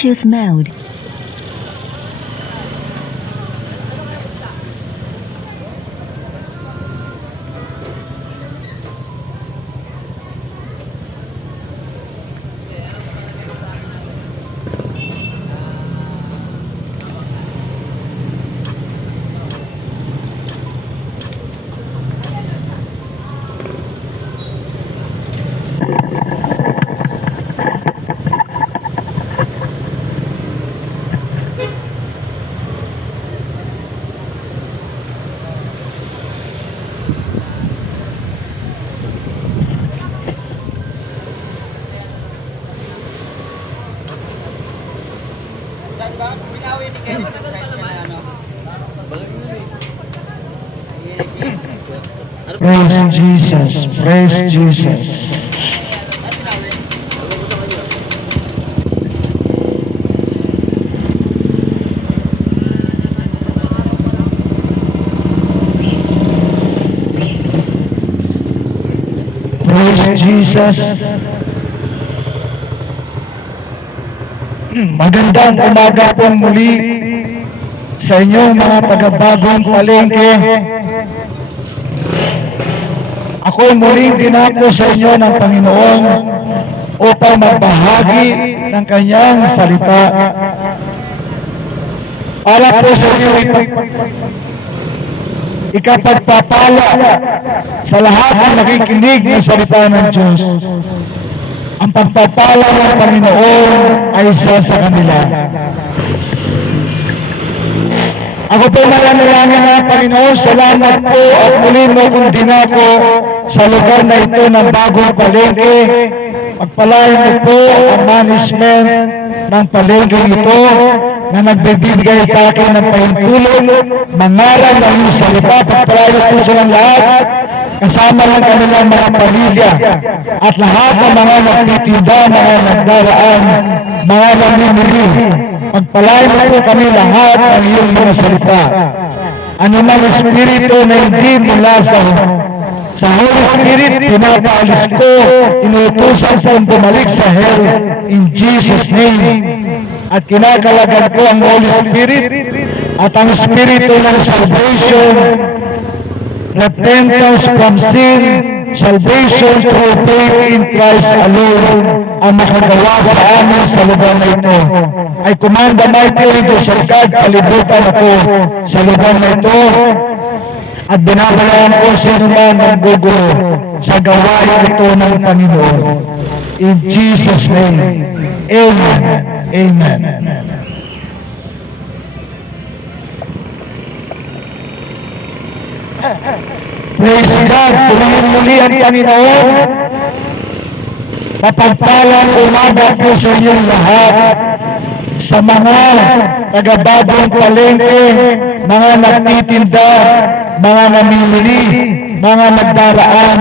Bluetooth mode. Praise Jesus, praise Jesus. Praise Jesus. Magandang umaga po muli sa inyong mga taga-Bagong Palengke. Ako'y muling dinako sa inyo ng Panginoon upang magbahagi ng kanyang salita. Para po sa inyo ikapagpapala sa lahat ng nakikinig ng salita ng Diyos. Ang pagpapala ng Panginoon ay isa sa kanila. Ako po mananalangin na, Panginoon, salamat po at muli mo kong dinako sa lugar na ito ng Bagong Palengke. Pagpalain mo po ang management ng palengke ito na nagbibigay sa akin ng pahintulot, mangaral ng iyong salita. Pagpalain mo po silang lahat, kasama ng kanilang mga pamilya at lahat ng mga nagtitinda, mga nagdaraan, mga namimili. Pagpalain mo po kami lahat ng iyong mga salita. Ano mang espiritu na hindi mula sa Holy Spirit, pinapaalis ko, inutusan ko ang bumalik sa hell in Jesus' name. At kinakalagan ko ang Holy Spirit at ang Espiritu ng salvation, repentance from sin, salvation through faith in Christ alone, ang makagawa sa amin sa lugar na ito. I command the mighty angels of God, palibutan ako sa lugar na ito, at binabalaan ko sino man ang gugulo sa gawain ito ng Panginoon. In Jesus' name, Amen. Amen. Praise God, purihin muli ang Panginoon. Mapagpalang umaga po sa inyong lahat, sa mga taga-Bagong Palengke, mga nagtitinda, mga namimili, mga nagdaraan.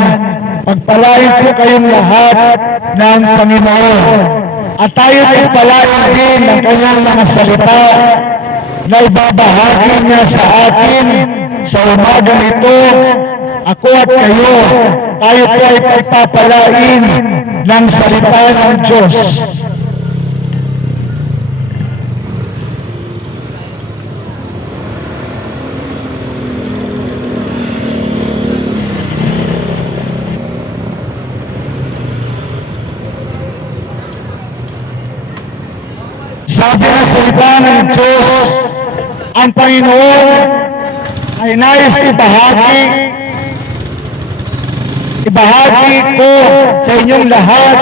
Pagpalain po kayong lahat ng Panginoon. At tayo pagpalain din ng kanyang mga salita na ibabahagi niya sa atin sa umaga nito. Ako at kayo, tayo po ay pagpapalain ng salita ng Diyos. Sabi ng salita ng Diyos, ang Panginoon ay nais ibahagi ko sa inyong lahat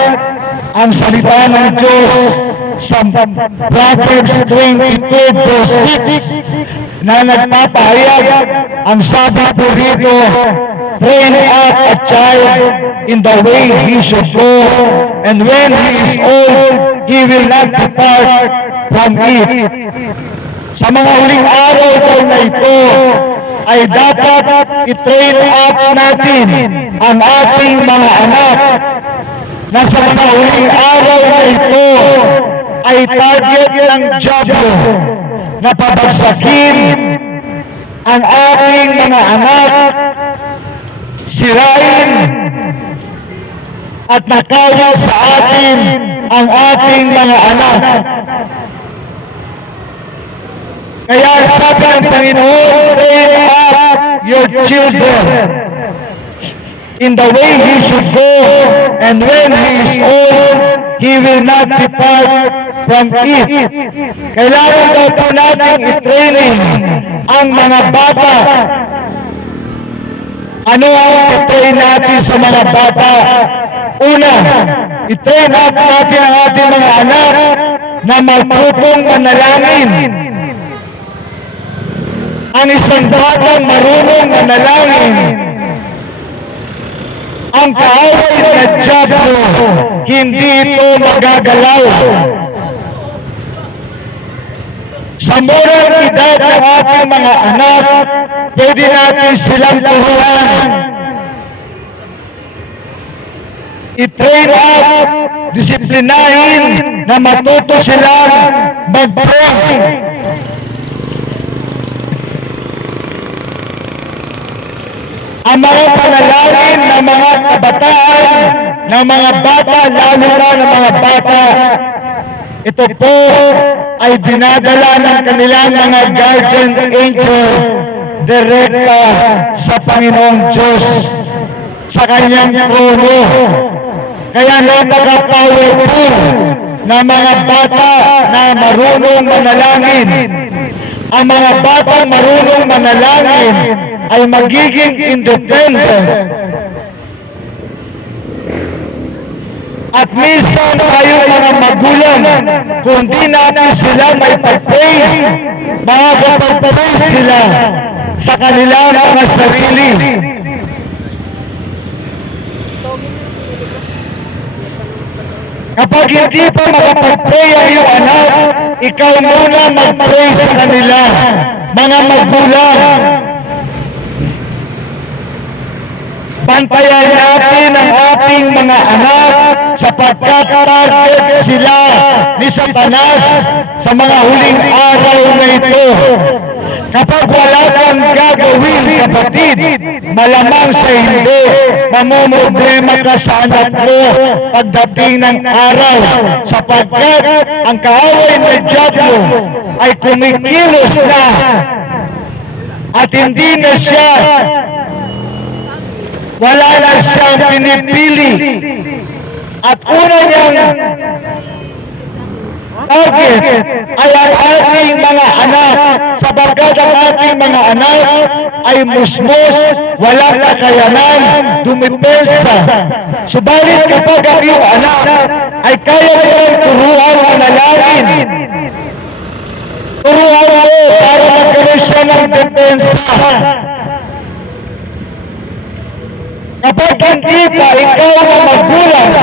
ang salita ng Diyos sa Proverbs 22:6 na nagpapahayag. Ang sabi po rito, train up a child in the way he should go, and when he is old, he will not depart from it. Sa mga huling araw daw na ito, ay dapat i-train up natin ang ating mga anak na sa mga huling araw na ito ay target ng dyablo na pabagsakin ang ating mga anak, sirain at nakawin sa atin ang ating mga anak. Kaya sabi ng Panginoon, train up your children in the way he should go, and when he is old, he will not depart from it. Kailangan daw po natin i-training ang mga bata. Ano ang i-train natin sa mga bata? Una, i-train up natin ang ating mga anak na matutong manalangin. Ang isang batang marunong manalangin, ang kaaway na dyablo, hindi ito magagalaw. Sa murang edad ng ating mga anak, pwede natin silang turuan. I-train up, disiplinahin na matuto silang mag-pray. Ang mga panalangin ng mga kabataan, ng mga bata, lalo na ng mga bata, ito po ay dinadala ng kanilang mga guardian angel direkta sa Panginoong Diyos, sa kanyang trono. Kaya napaka-powerful na mga bata na marunong manalangin. Ang mga batang marunong manalangin ay magiging independent. At minsan tayo mga magulang, kung di natin sila may pag-pray, makakapag-pray sila sa kanilang mga sarili. Kapag hindi pa makapag-pray ang iyong anak, ikaw muna mag-pray sa kanila, mga magulang. Bantayan natin ang ating mga anak sapagkat target sila ni Satanas sa mga huling araw na ito. Kapag wala kang gagawin, kapatid, malamang sa hindi, mamumroblema ka sa anak mo pagdating ng araw, sapagkat ang kaaway na dyablo ay kumikilos na at hindi na siya, wala na siyang pinipili. At una niyang target ay ang ating mga anak, sapagkat ang ating mga anak ay musmos, walang kakayanan, dumipensa. Subalit kapag ang iyong anak ay kaya mo ng turuan manalangin, turuan mo para magkaroon siya ng depensa. Kapag hindi pa ikaw na magulang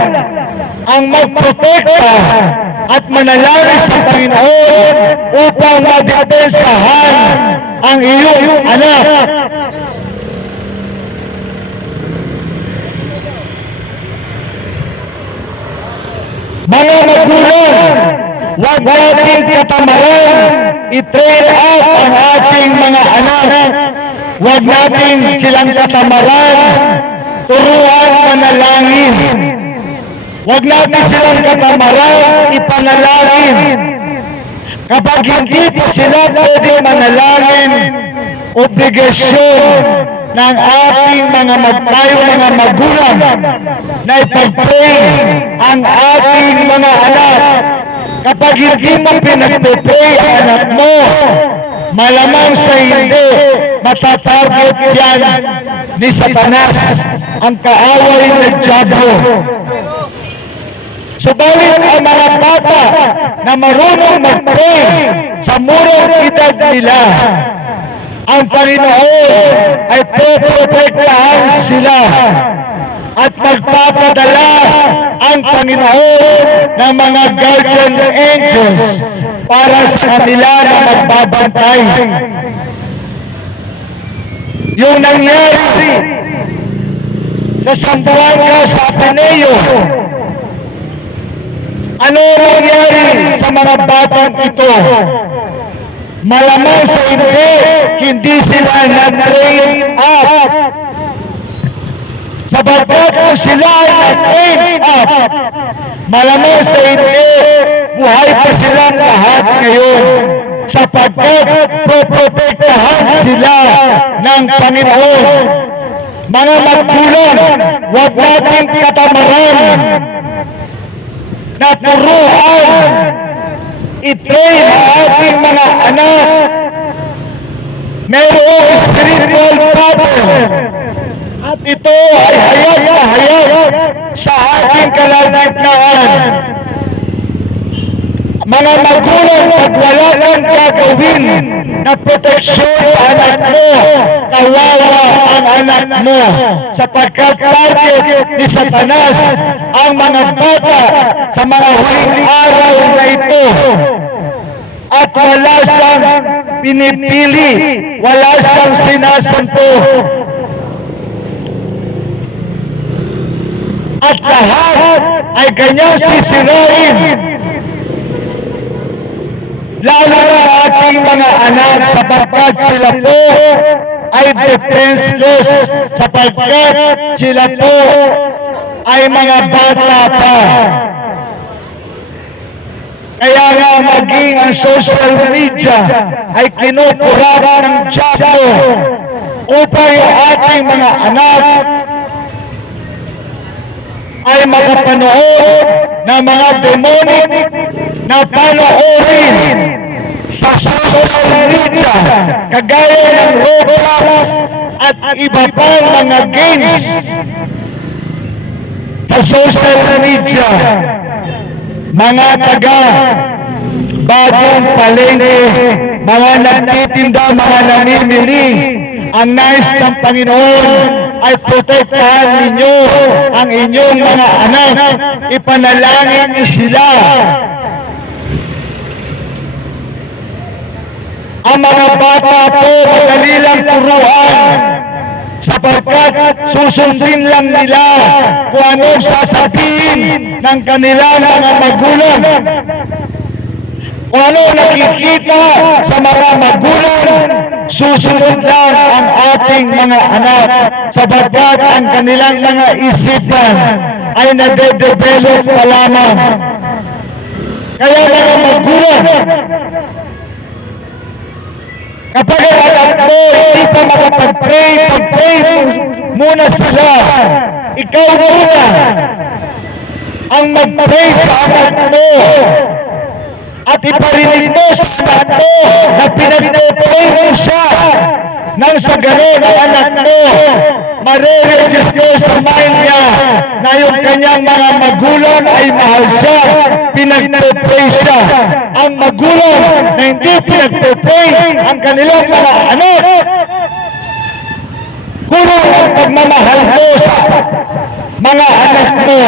ang magprotekta at manalangin sa Panginoon upang madepensahan ang iyong anak, mga magulang, huwag nating katamaran i-train up ang ating mga anak. Huwag natin silang katamaran turuan manalangin. Huwag natin silang katamaran ipanalangin. Kapag hindi pa sila pwede manalangin, obligasyon ng ating mga magulang na ipag-pray ang ating mga anak. Kapag hindi mo pinag-pray ang anak mo, malamang sa hindi, matatarget yan ni Satanas, ang kaaway na dyablo. Subalit ang mga bata na marunong mag-pray sa murang edad nila, ang Panginoon ay poprotektahan sila at magpapadala ang Panginoon ng mga guardian angels para sa kanila na magbabantay. Yung nangyari sa Zamboanga sa Ateneo, ano nangyari sa mga batang ito? Malamang sa hindi sila na-train up. Sapagkat kung sila ay na-train up, malamang sa buhay pa silang lahat ngayon. Sapagkat poprotektahan sila ng Panginoon. Mga magulang, huwag nating katamaran na turuan, i-train ang ating mga anak. Mayroong spiritual father at ito ay hayag na hayag sa ating kalagitnaan. Mga magulang, pag wala kang gagawin na proteksyon sa anak mo, kawawa ang anak mo, sapagkat target ni Satanas ang mga bata sa mga huling araw na ito. At wala siyang pinipili, wala siyang sinasampo. At lahat ay kanyang sisirain. Lalo na ating mga anak, sapagkat sila po ay defenseless, sapagkat sila po ay mga bata pa. Kaya nga maging ang social media ay kinukurap ng diablo upang yung ating mga anak ay makapanood ng mga demonic na panoorin sa social media, kagaya ng Roblox at iba pang mga games sa social media. Mga taga Bagong Palengke, mga nagtitinda, mga namimili, ang nais ng Panginoon ay protektahan ninyo ang inyong mga anak, ipanalangin niyo sila. Ang mga bata po, madali lang turuan, sapagkat susundin lang nila kung anong sasabihin ng kanilang mga magulang. Kung ano nakikita sa mga magulang, susunod lang ang ating mga anak, sapagkat ang kanilang mga isipan ay nade-develop pa lamang. Kaya mga magulang, kapag ang anak mo hindi pa makapag-pray, pag-pray muna sila. Ikaw muna ang mag-pray sa anak mo at iparinig mo sa anak mo na pinag-pray mo siya. Nang sa gano'n ang anak mo, mare-register sa mind niya na yung kanyang mga magulang ay mahal siya, pinag-pray siya. Ang magulang na hindi pinag-pray ang kanilang mga anak, kulang ang pagmamahal mo sa mga anak mo.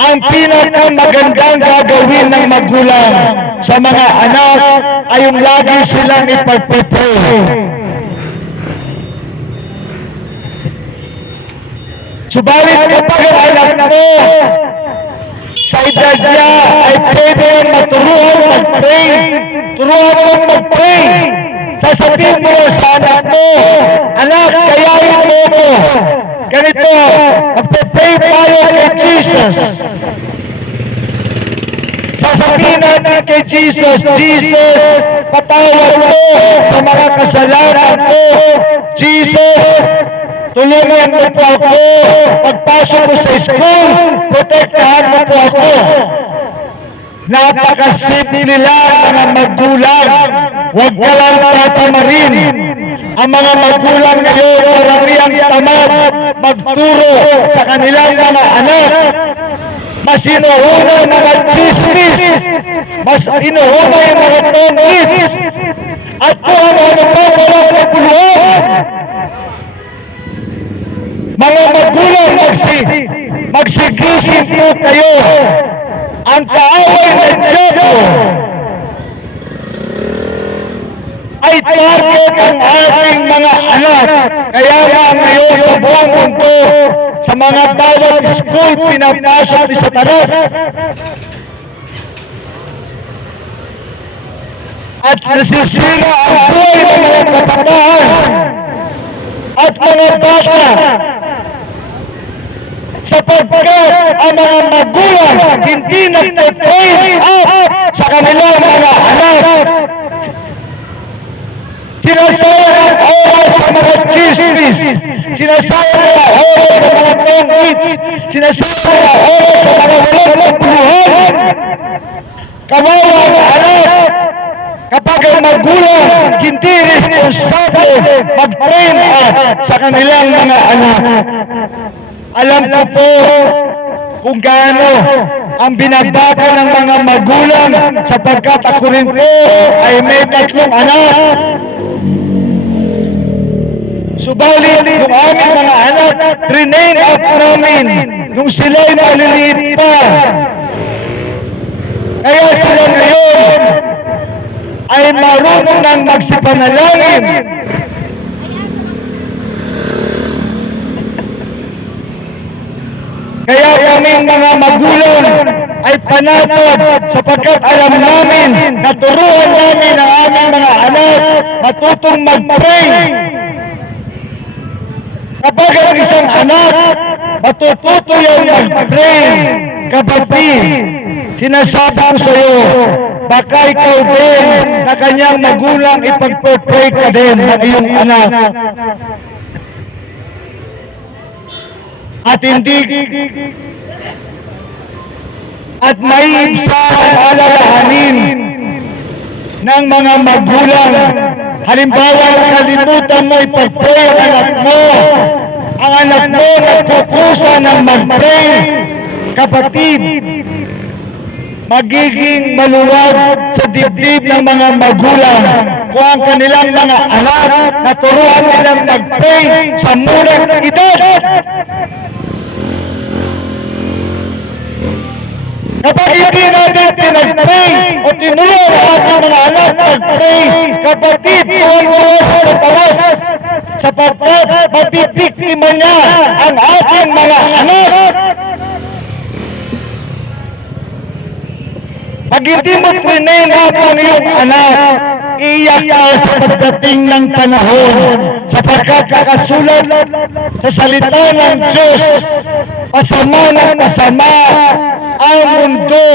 Ang pinakamagandang gagawin ng magulang sa mga anak ay yung lagi silang ipagpipray. Subalit kapag ang anak mo sa edad niya ay pwede maturuan mag-pray, turuan mong mag-pray. Sasabihin mo sa anak mo, anak, kayain mo ko. Ganito, magpe-pray tayo kay Jesus. Sasabihin natin kay Jesus, Jesus, patawad mo sa mga kasalanan ko. Jesus, tulungan mo po ako. Pagpasok ko sa school, protektahan mo po ako. Napakasimple lang mga magulang. Huwag ka lang tatamarin. Ang mga magulang ngayon, maraming tamad magturo sa kanilang mga anak. Mas inuuna yung mga chismis, mas inuuna yung mga tongits, at kung ano pa walang naguluhan. Mga magulang, magsigising po kayo. Ang kaaway ng diablo ay target ang ating mga anak. Kaya nga ngayon sa buong mundo, sa mga bawat school, pinapasok ni Satanas. At nasisira ang buhay ng mga kabataan at mga bata, sapagkat ang mga magulang hindi nagpe-train up sa kanilang mga anak. service, sinasayang mga oras sa mga tongits, sinasayang mga oras sa mga walang kapuluhan. Kawawa ang anak kapag ang magulang hindi responsable mag-train sa kanilang mga anak. Alam ko po kung gaano ang binabaka ng mga magulang sapagkat ako rin po ay may 3 anak. Subalit, yung aming mga anak, train up namin nung sila'y maliliit pa. Kaya sila ngayon ay marunong nang magsipanalangin. Kaya kaming mga magulang ay panatag sapagkat alam namin, naturuan namin ang aming mga anak matutong mag-pray. Kapag ang isang anak matututo yung mag-pray, kapatid, sinasabi ko sa iyo, baka ikaw din na kanyang magulang ipag-pray ka din ng iyong anak. At maiibsa ang alalahanin ng mga magulang. Halimbawa, kalimutan mo ipag-pray ang anak mo. Ang anak mo nagkukusa ng mag-pray. Kapatid, magiging maluwag sa dibdib ng mga magulang kung ang kanilang mga anak naturuan nilang mag-pray sa murang edad. Kapag hindi natin pinag-pray o tinuruan ang ating mga anak mag-pray, kapatid, tuwan-tuwa sa talas sapagkat mabibiktima niya ang ating mga anak. Pag hindi mo trinain ang iyong anak, iiyak ka sa pagdating ng panahon sapagkat nakasulat sa salita ng Diyos, pasama ng pasama ang mundo.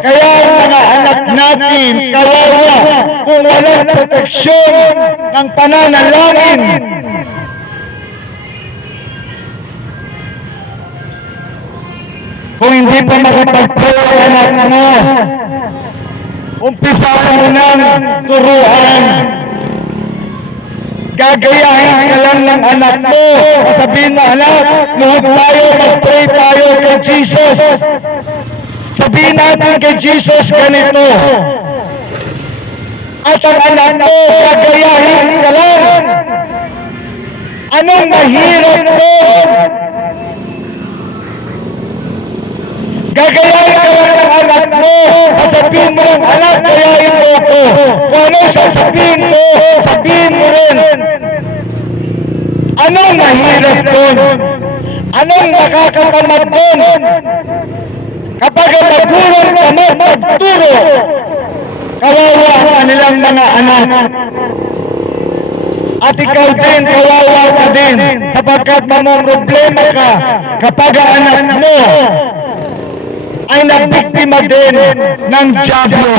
Kaya ang mga anak natin, kawawa kung walang proteksyon ng pananalangin. Kung hindi pa makapag-pray ang anak mo, umpisahan mo nang turuan. Gagayahin ka lang ng anak mo. Sabihin mo, anak, luhod tayo, mag-pray tayo kay Jesus. Sabihin natin kay Jesus ganito. At ang anak mo, gagayahin ka lang. Anong mahirap mo? Gagayahin ka lang ng anak mo. Sabihin mo ng anak, gayahin mo ko. Kung anong sasabihin ko, sabihin mo rin. Anong mahirap doon? Anong nakakatamad doon? Kapag ang magulang tamad magturo, kawawa ang kanilang mga anak. At ikaw din, kawawa ka din, sapagkat mamumroblema ka kapag ang anak mo ay nabiktima din ng dyablo.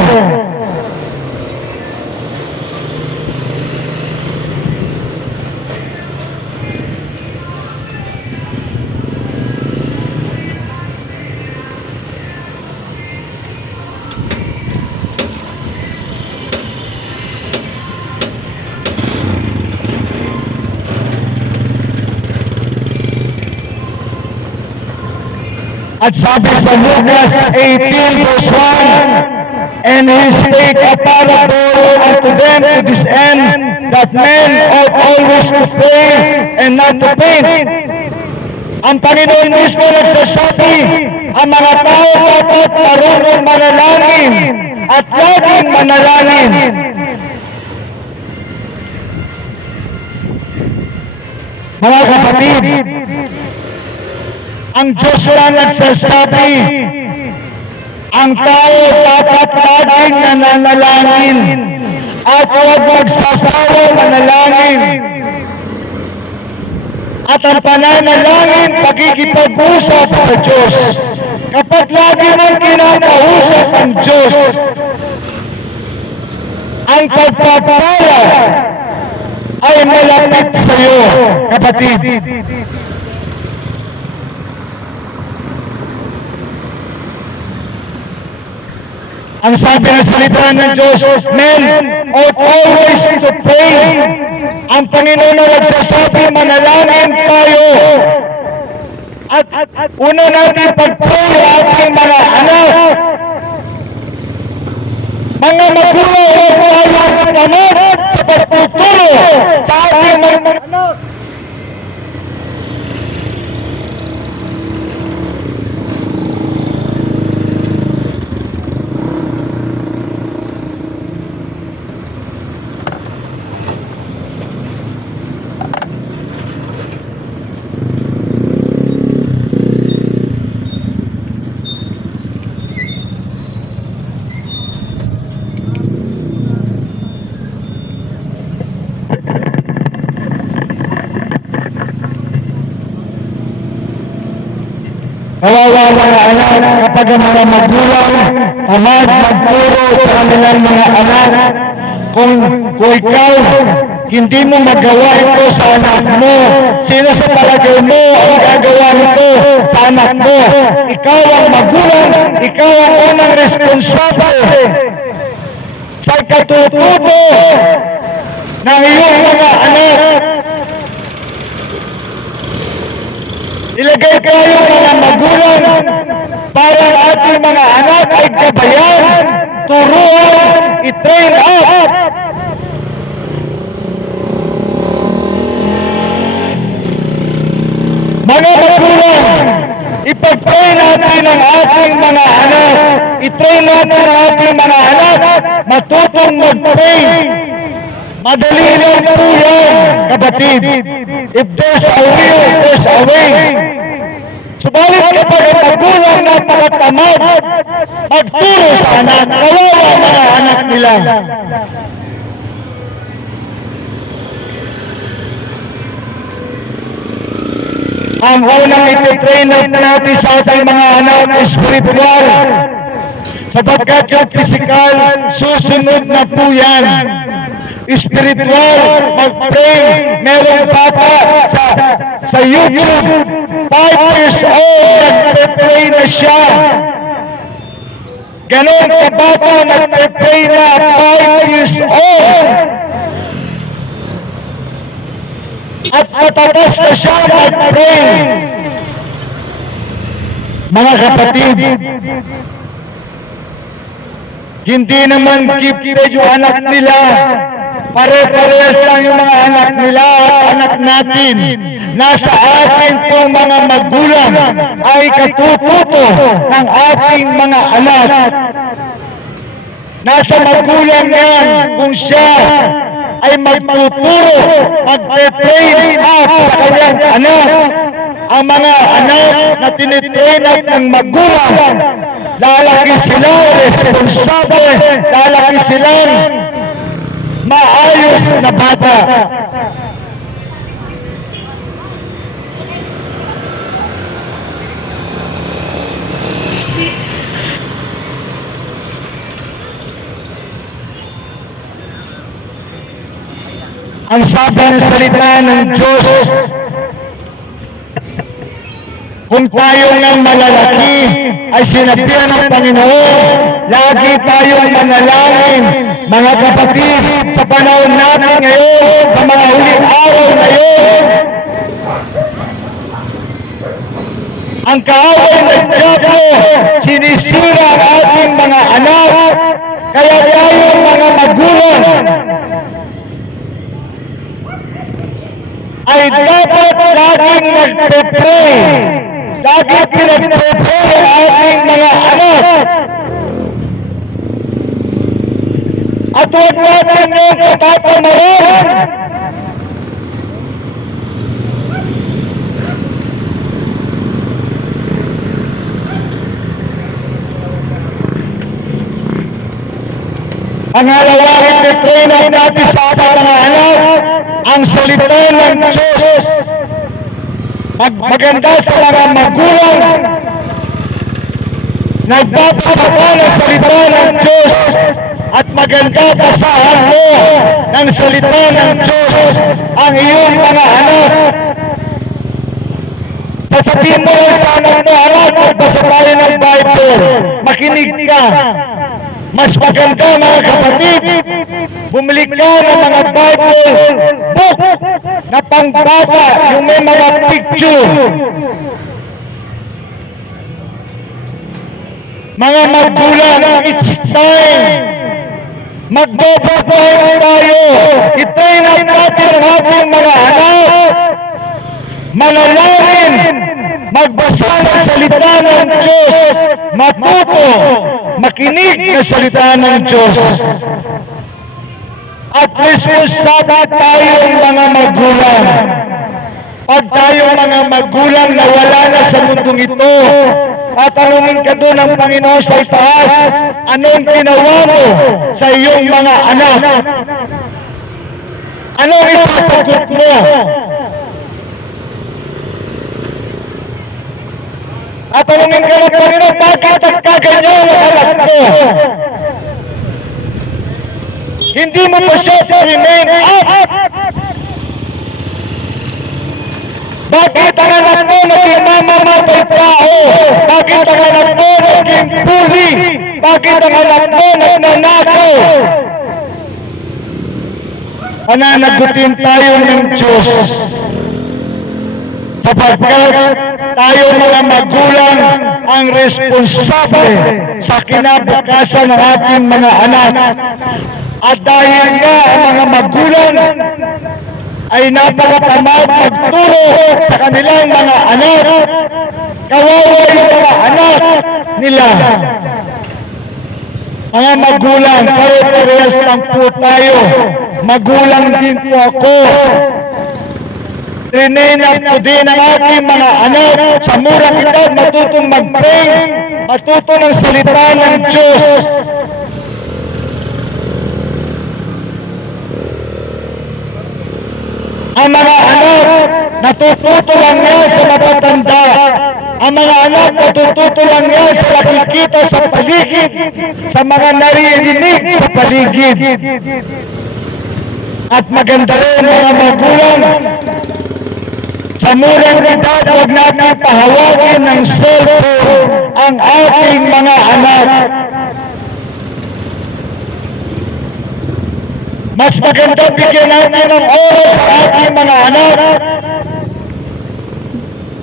At sabi sa Lucas 18 verse 1, and he spake a parable unto them to this end, that men ought always to pray and not to faint. Ang Panginoon mismo nagsasabi, ang mga tao dapat marunong manalangin at laging manalangin. Mga kapatid, ang Diyos na nagsasabi, ang tao dapat laging nananalangin at huwag magsasawa manalangin. At ang pananalangin, pagkikipag-usap sa Diyos. Kapag lagi mong kinakausap ang Diyos, ang pagpapala ay malapit sa iyo, kapatid. Ang sabi ng salita ng Diyos, men ought always to pray. Ang Panginoon na nagsasabi, manalangin tayo. At una natin pag-pray ating mga anak. Mga magulang, huwag tayong tamad sa pagtuturo sa ating mga anak. Kawawa mga anak kapag ang mga magulang tamad magturo sa kanilang mga anak. Kung ikaw hindi mo magawa ito sa anak mo, sino sa palagay mo ang gagawa nito sa anak mo? Ikaw ang magulang, ikaw ang unang responsable sa katututo ng iyong mga anak. Ilagay kayo mga magulang para ang ating mga anak ay gabayan, turuan, i-train up. Mga magulang, ipag-train natin ang ating mga anak. I-train natin ang ating mga anak matutong mag-pray. Madali lang po yan, kapatid. If there's a will, there's a way. Subalit kapag ang magulang napakatamad, magturo sa anak, kawawa mga anak nila. Ang unang ititrain up natin sa ating mga anak ay spiritual. Sapagkat yung physical, susunod na po yan. Spiritual, mag-pray. Merong bata sa YouTube, 5 years old, nagpe-pray na siya. Ganon ka bata, nagpe-pray na 5 years old. At patatas na siya mag-pray. Mga kapatid, hindi naman gifted yung anak nila. Pare-parehas lang yung mga anak nila at anak natin. Nasa atin pong mga magulang ay katututo ng ating mga anak. Nasa magulang yan kung siya ay magtuturo, magte-train up sa kanyang anak. Ang mga anak na tinitrain up ng magulang, lalaki silang responsable, lalaki silang maayos na bata. Ang sabi ng salita ng Diyos, kung tayo ng malalaki ay sinabihan ng Panginoon, lagi tayong manalangin, mga kapatid, sa panahon natin ngayon, sa mga huling araw ngayon. Ang kaaway ng diablo, sinisira ang ating mga anak, kaya tayong mga magulang ay dapat laging nagpe-pray. Lagi pinagpe-pray ang ating mga anak. At huwag natin yung katamaran. Pangalawa, ipag-train natin sa ating mga anak ang salita ng Diyos. Maganda sa mga magulang, nagbabasa pa ng salita ng Diyos at maganda basahan mo ng salita ng Diyos ang iyong mga anak. Sasabihin mo lang sa anak mo, anak, magbasa tayo ng Bible. Makinig ka. Mas maganda mga kapatid, bumili ka ng mga Bible book na pangbata, yung may mga picture. Mga magulang, it's time. Magbabatay tayo. I-train up natin ang ating mga anak. Manalangin, magbasa ng salita ng Diyos, matuto, makinig ng salita ng Diyos. At responsable tayong mga magulang. Pag tayong mga magulang na wala na sa mundong ito, tatanungin ka doon ng Panginoon sa itaas, anong ginawa mo sa iyong mga anak? Anong isasagot mo? Tatanungin ka ng Panginoon, bakit nagkaganyan ang anak mo? Hindi mo pa siya remain up. Bakit ang anak mo naging mamamatay tao? Bakit ang anak mo naging bully? Bakit ang anak mo nagnanakaw? Pananagutin tayo ng Diyos. Sapagkat tayo mga magulang ang responsable sa kinabukasan ng ating mga anak. At dahil nga ang mga magulang ay napakatamad magturo sa kanilang mga anak, kawawa yung mga anak nila. Mga magulang, pare-parehas lang po tayo. Magulang din po ako. Trinain po din ang ating mga anak sa murang edad, matutong mag-pray, matuto ng salita ng Diyos. Ang mga anak, natututo lang yan sa matatanda. Ang mga anak, natututo lang yan sa nakikita sa paligid, sa mga naririnig sa paligid. At maganda rin mga magulang, sa murang edad, huwag natin pahawagin ng cellphone ang ating mga anak. Mas maganda bigyan natin ng oras sa ating mga anak.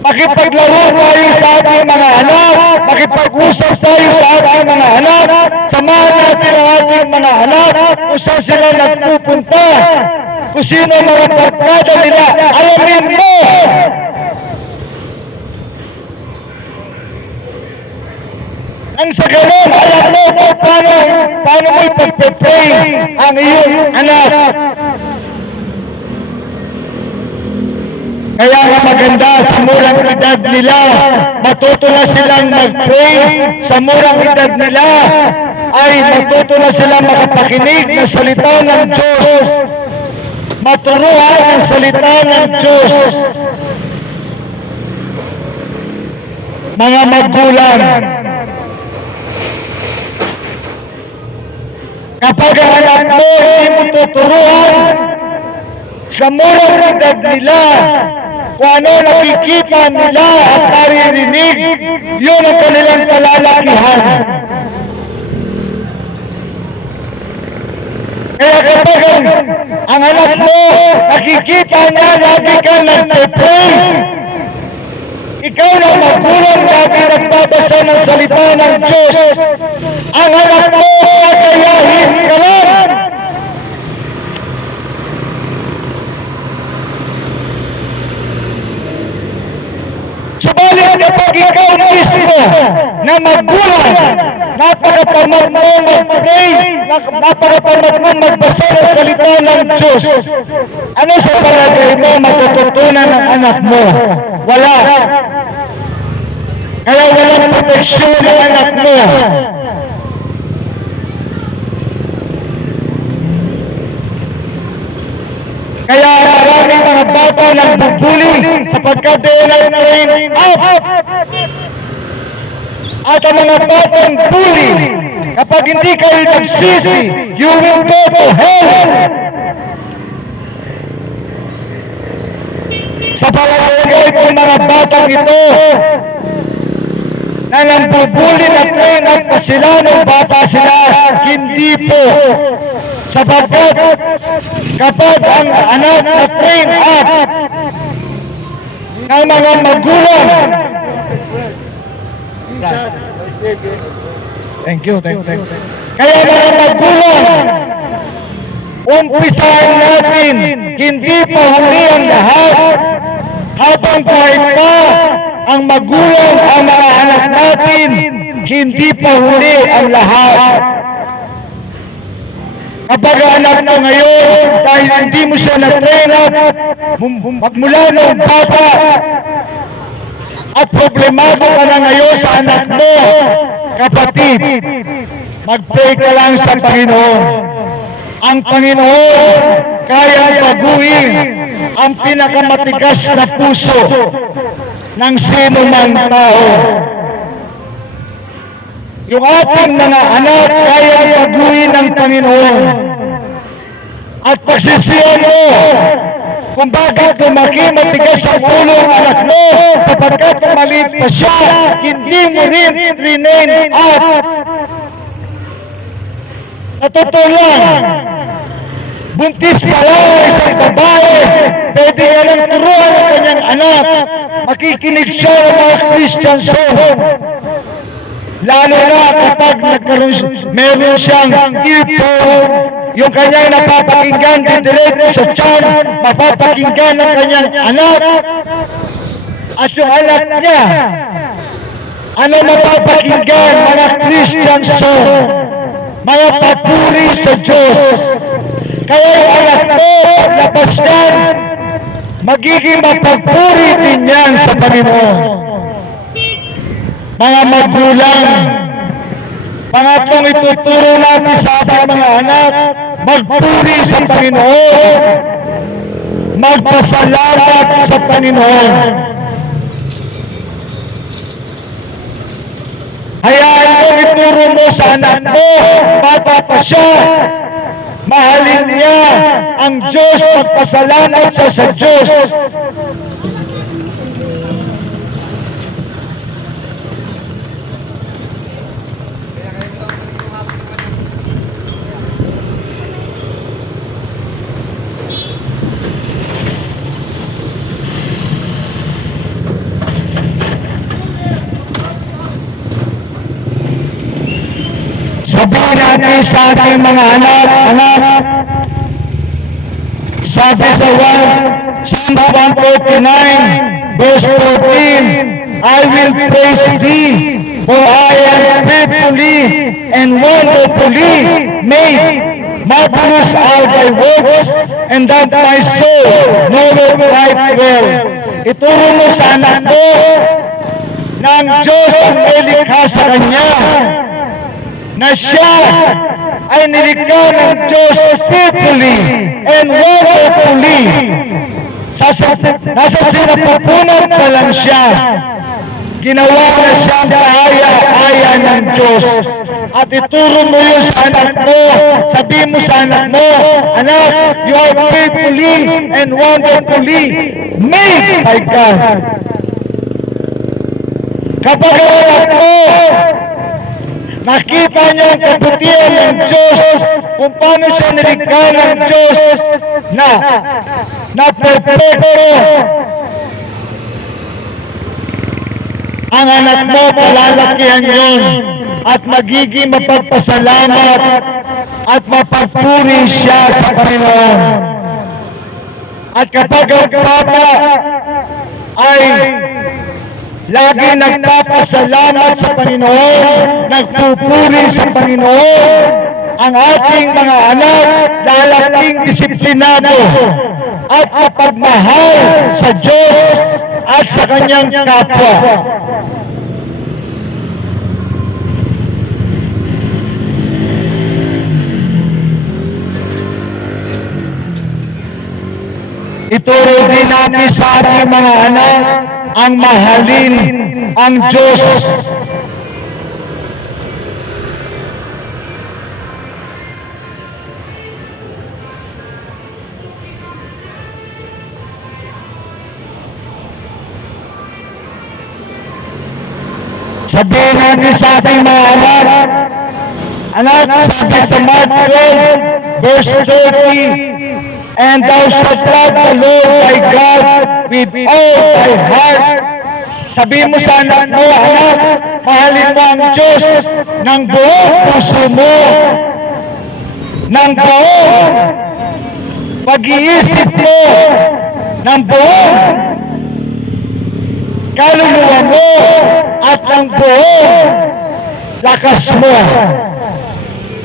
Makipaglaro tayo sa ating mga anak. Makipag-usap tayo sa ating mga anak. Samahan natin ang ating mga anak kung saan sila nagpupunta. Kung sino mga barkada nila. Alamin mo! Ang sa ganun, alam mo kung paano mo ipagpe-pray ang iyong anak. Kaya nga maganda sa murang edad nila, matuto na silang mag-pray. Sa murang edad nila, ay matuto na silang makapakinig ng salita ng Diyos. Maturuan ang salita ng Diyos. Mga magulang, kapag ang anak mo hindi mo tuturuan sa murang edad nila, kung ano nakikita nila at naririnig, yun ang kanilang kalalakihan. Kaya kapag ang anak mo nakikita niya lagi ka nagpe-pray, ikaw na magulang lagi nagbabasa ng salita ng Diyos, ang anak mo kakayahin ka lang. Subalit kapag ikaw mismo na magulang, napakatamad mo mag-pray, napakatamad mo magbasa ng salita ng Diyos, ano sa palagay mo matututunan ng anak mo? Wala. Kaya walang proteksyon ng anak mo. Kaya maraming mga bata nagbubuli sapagkat they are trained up. At ang mga batang bully Kapag hindi kayo nagsisi, you will go to hell. Sa palagay ko mga batang ito, na nambubuli na train up pa sila nung bata sila, hindi po. Sapagkat kapag ang anak na train up ng mga magulang, thank you. Kaya mga magulang, umpisahan natin, hindi pa huli ang lahat. Habang buhay pa ang magulang, ang mga anak natin, hindi pa huli ang lahat. Kapag anak mo ngayon, dahil hindi mo siya na-train up, magmula ng bata, at problemado ka na ngayon sa anak mo, kapatid, mag-pray ka lang sa Panginoon. Ang Panginoon kayang baguhin ang pinakamatigas na puso ng sino mang tao. Yung ating mga anak kayang baguhin ng Panginoon. At pagsisiyan mo kung bakit lumaki matigas ang ulo ang anak mo sapagkat maliit pa siya, hindi mo rin remain up. Sa totoo lang, buntis pa lang isang babae, pwede nga lang turuan ang kanyang anak, makikinig siya ng mga Christian song. Lalo na kapag meron siyang earphone, yung kanyang napapakinggan diretso sa tiyan, mapapakinggan ng kanyang anak, at yung anak niya, ano mapapakinggan? Mga Christian song, mga papuri sa Diyos. Kaya yung anak mo, paglabas yan, magiging mapagpuri din yan sa Panginoon. Mga magulang, pangatlong ituturo natin sa ating mga anak, magpuri sa Panginoon, magpasalamat sa Panginoon. Hayaan mo ituro mo sa anak mo, bata pa siya, mahalin niya ang Diyos, magpasalamat siya sa Diyos. Sabihin natin sa ating mga anak, sabi sa Psalm 149, verse 14, I will praise thee, for I am fearfully and wonderfully made. Marvelous are thy works, and that my soul knoweth right well. Ituro mo sa anak mo na ang Diyos ang nilikha sa kanya, na siya ay nilikha ng Diyos fearfully and wonderfully. Nasa sinapupunan pa lang siya, ginawa na siyang kaaya-aya ng Diyos. At ituro mo yun sa anak mo, sabihin mo sa anak mo, anak, you are fearfully and wonderfully made by God. Kapag ang anak mo, nakita niya ang kabutihan ng Diyos, kung paano siya nilikha ng Diyos na perfecto. Ang anak mo, palalakihan yun at magiging mapagpasalamat at mapagpuri siya sa Panginoon. At kapag ang bata ay lagi nagpapasalamat sa Panginoon, nagpupuri sa Panginoon, ang ating mga anak lalaking disiplinado at mapagmahal sa Diyos at sa kanyang kapwa. Ituro din natin sa ating mga anak ang mahalin ang Diyos. Sabihin natin sa ating mga anak, sabi sa Mark 12, verse 30, and thou shalt love the Lord thy God with all thy heart. Sabihin mo sa anak mo, anak, mahalin mo ang Diyos ng buong puso mo, ng buong pag-iisip mo, ng buong kaluluwa mo, at ng buong lakas mo.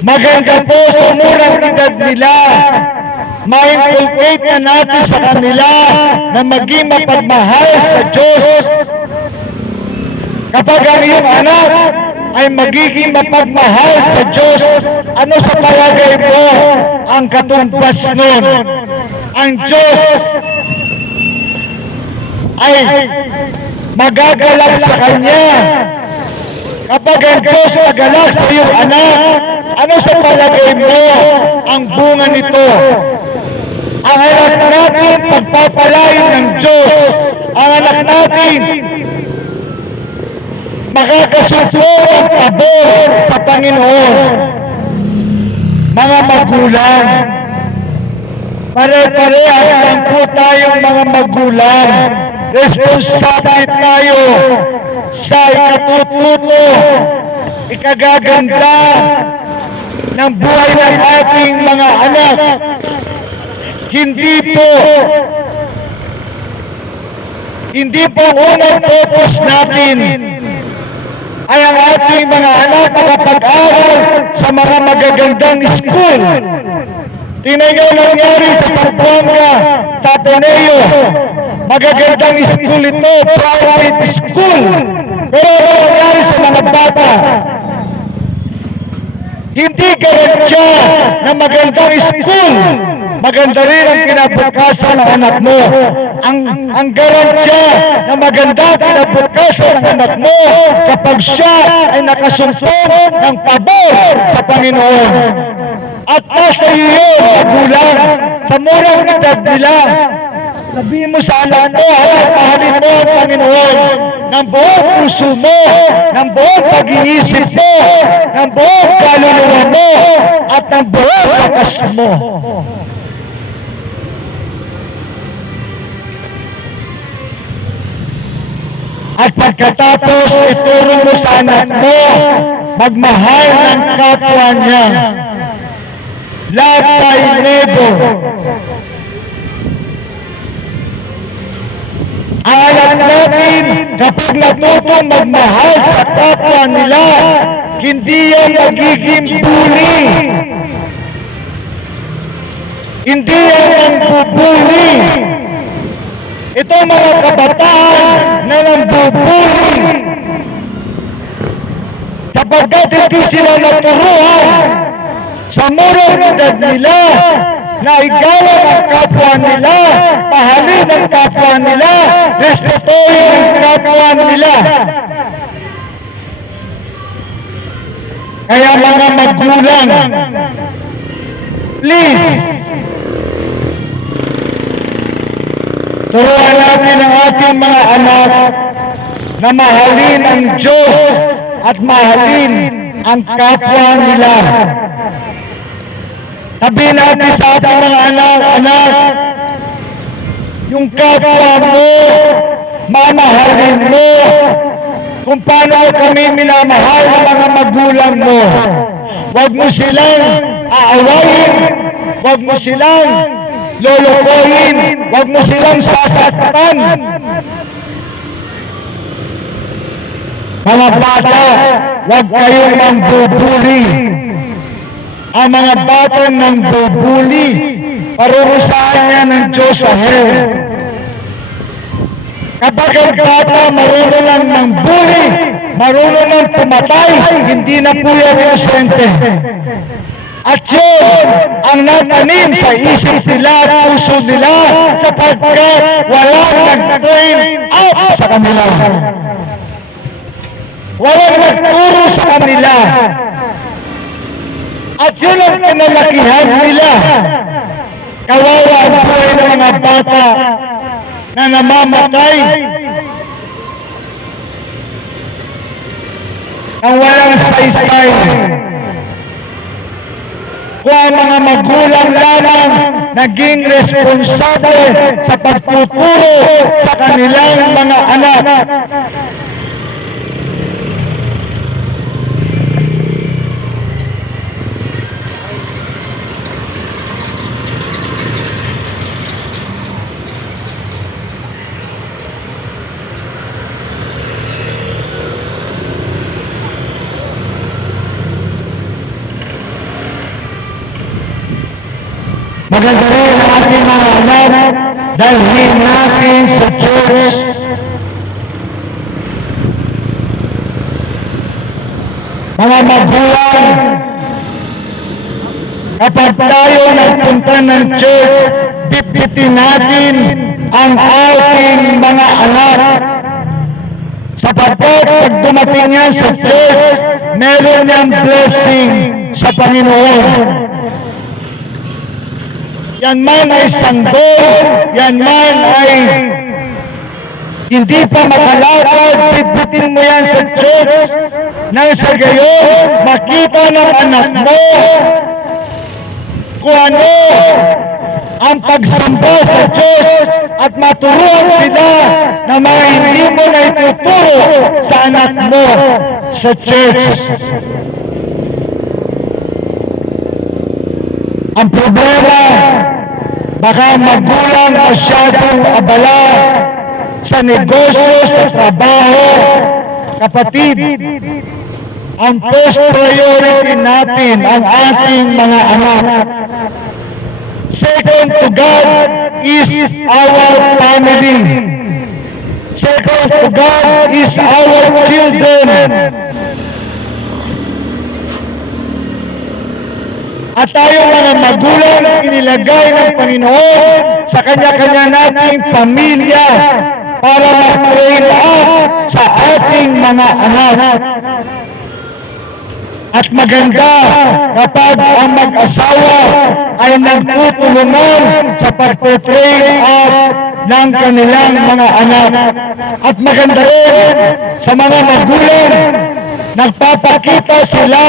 Maganda po sa murang edad nila, ma-inculcate na natin sa kanila na maging mapagmahal sa Diyos. Kapag ang iyong anak ay magiging mapagmahal sa Diyos, ano sa palagay mo ang katumbas nun? Ang Diyos ay magagalak sa Kanya. Kapag ang Diyos nagalak sa iyong anak, ano sa palagay mo ang bunga nito? Ang anak natin, pagpapalain ng Diyos. Ang anak natin, makakasupo ang pabor sa Panginoon. Mga magulang, pare-parehas lang po tayong mga magulang. Responsable tayo sa ikatututo, ikagaganda ng buhay ng ating mga anak. Hindi po ang unang purpose natin ay ang ating mga anak makapag-aral sa mga magagandang school. Tingnan nyo nangyari sa Zamboanga, sa Ateneo. Magagandang school ito, private school. Pero ano nangyari sa mga bata? Hindi garantiya na magandang school. Maganda rin ang kinabukasan ng anak mo. Ang garantiya na maganda kinabukasan ng anak mo kapag siya ay nakasumpong ng pabor sa Panginoon. At nasa iyo, magulang, sa murang edad nila, sabihin mo sa anak mo, mahalin mo ang Panginoon ng buong puso mo, ng buong pag-iisip mo, ng buong kaluluwa mo, at ng buong lakas mo. At pagkatapos, ituro mo sa anak mo, magmahal ng kapwa niya. Love thy neighbor. Ang anak natin, kapag natutong magmahal sa kapwa nila, hindi yan magiging bully. Hindi yan nangbubuli. Ito mga kabataan na nangbubuli. Sapagkat hindi sila naturuan sa murang edad nila na igawan ang kapwa nila, pahalin ang kapwa nila, respetuhin ang kapwa nila. Kaya mga magulang, please, turuan natin ang ating mga anak na mahalin ang Diyos at mahalin ang kapwa nila. Sabihin natin sa ating mga anak, yung kapwa mo, mamahalin mo kung paano kami minamahal ng mga magulang mo. Huwag mo silang aawayin, huwag mo silang lolokohin, huwag mo silang sasaktan. Mga bata, huwag kayong mangbubuli. Ang mga batang nangbubuli, parurusahan niya ng Diyos sa hell. Kapag ang bata marunong lang mangbuli, marunong lang pumatay, hindi na po yan inosente. At yun ang natanim sa isip nila at puso nila sapagkat walang nag-train up sa kanila. Walang nagturo sa kanila. At yun ang kinalakihan nila. Kawawa ang buhay ng mga bata na namamatay. ang walang saysay. Kung ang mga magulang lamang naging responsable sa pagtuturo sa kanilang mga anak. Maganda rin ang ating mga anak dalhin natin sa church. Mga magulang, kapag tayo nagpunta ng church, bitbitin natin ang ating mga anak. Sapagkat pag dumating yan sa church, meron niyang blessing sa Panginoon. Yan man ay sanggol, yan man ay hindi pa makalakad, bitbitin mo yan sa church, nang sa gayon, makita ng anak mo kung ano ang pagsamba sa Diyos at maturuan sila na mga hindi mo na ituturo sa anak mo sa church. Ang problema, baka magulang masyadong abala sa negosyo, sa trabaho. Kapatid, ang first priority natin ang ating mga anak. Second to God is our family. Second to God is our children. At tayo mga magulang, inilagay ng Panginoon sa kanya-kanya nating pamilya para ma-train up sa ating mga anak. At maganda kapag ang mag-asawa ay nagtutulungan sa pag-train up ng kanilang mga anak. At maganda rin sa mga magulang, nagpapakita sila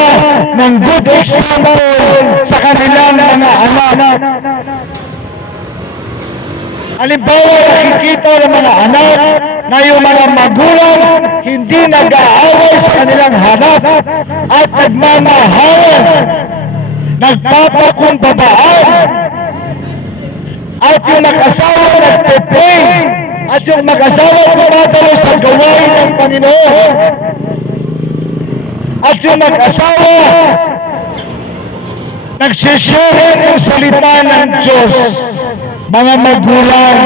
ng good example sa kanilang mga anak. Halimbawa, nakikita ng mga anak na yung mga magulang hindi nag-aaway sa kanilang harap at nagmamahalan, nagpapakumbabaan, at yung mag-asawa nagpe-pray, at yung mag-asawa tumatalo sa gawain ng Panginoon, at yung mag-asawa nagsishare ng salita ng Diyos. Mga magulang,